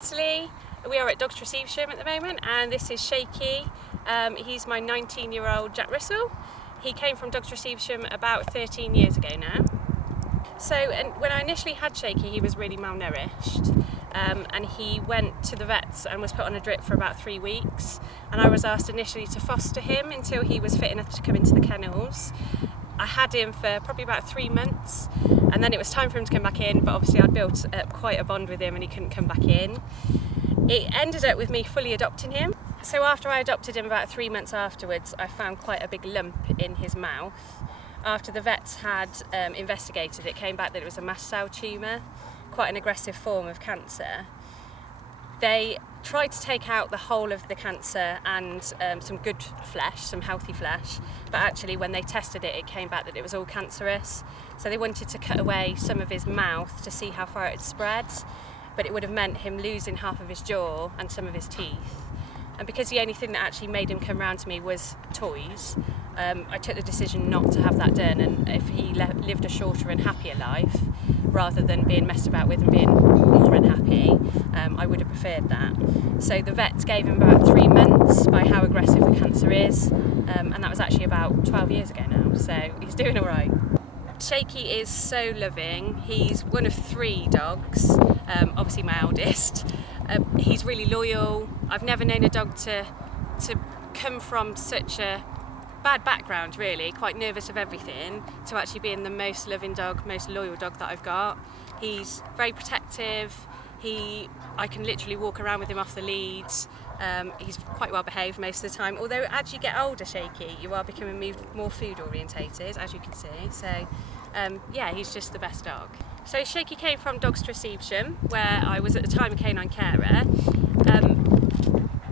Natalie, we are at Dogs Trust Evesham at the moment, and this is Shakey. He's my 19-year-old Jack Russel. He came from Dogs Trust Evesham about 13 years ago now. So when I initially had Shakey, he was really malnourished, and he went to the vets and was put on a drip for about 3 weeks, and I was asked initially to foster him until he was fit enough to come into the kennels. I had him for probably about 3 months, and then it was time for him to come back in, but obviously I'd built up quite a bond with him and he couldn't come back in. It ended up with me fully adopting him. So after I adopted him, about 3 months afterwards, I found quite a big lump in his mouth. After the vets had investigated, it came back that it was a mast cell tumour, quite an aggressive form of cancer. They tried to take out the whole of the cancer and some good flesh, some healthy flesh, but actually when they tested it, it came back that it was all cancerous. So they wanted to cut away some of his mouth to see how far it had spread, but it would have meant him losing half of his jaw and some of his teeth. And because the only thing that actually made him come round to me was toys, I took the decision not to have that done, and if he lived a shorter and happier life, rather than being messed about with and being more unhappy, I would have preferred that. So the vets gave him about 3 months by how aggressive the cancer is, and that was actually about 12 years ago now, so he's doing all right. Shakey is so loving. He's one of 3 dogs, obviously my eldest. He's really loyal. I've never known a dog to come from such a bad background, really, quite nervous of everything, to actually being the most loving dog, most loyal dog that I've got. He's very protective. I can literally walk around with him off the lead. He's quite well behaved most of the time, although as you get older, Shakey, you are becoming more food orientated, as you can see. So yeah, he's just the best dog. So Shakey came from Dogs Trust Evesham, where I was at the time a canine carer.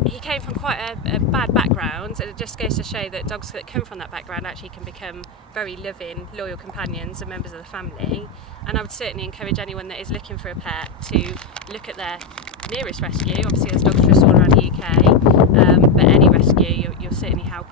He came from quite a bad background, and it just goes to show that dogs that come from that background actually can become very loving, loyal companions and members of the family. And I would certainly encourage anyone that is looking for a pet to look at their nearest rescue. Obviously there's Dogs Trust all around the UK, but any rescue, you'll certainly help